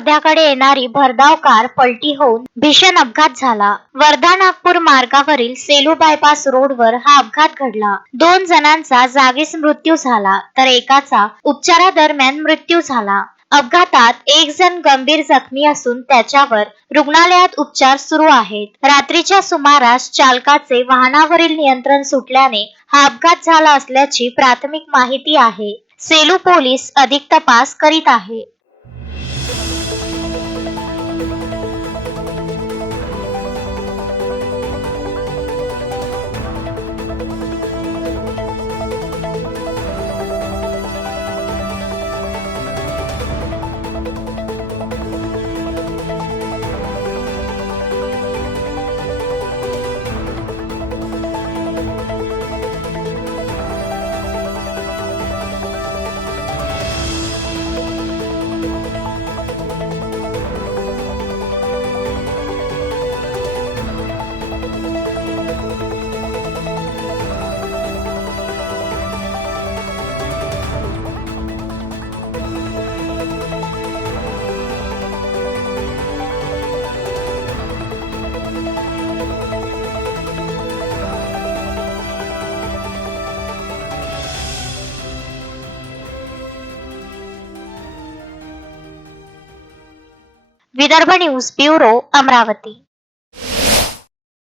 वर्ध्याकडे येणारी भरधाव कार पलटी होऊन भीषण अपघात झाला. वर्धा नागपूर मार्गावरील सेलू बायपास रोडवर हा अपघात घडला. 2 जणांचा जागीच मृत्यू झाला तर एकाचा उपचारादरम्यान मृत्यू झाला. अपघातात एक जण गंभीर जखमी असून त्याच्यावर रुग्णालयात उपचार सुरू आहेत. रात्रीच्या सुमारास चालकाचे वाहनावरील नियंत्रण सुटल्याने हा अपघात झाला असल्याची प्राथमिक माहिती आहे. सेलू पोलीस अधिक तपास करीत आहे. Vidarbha news bureau, Amravati.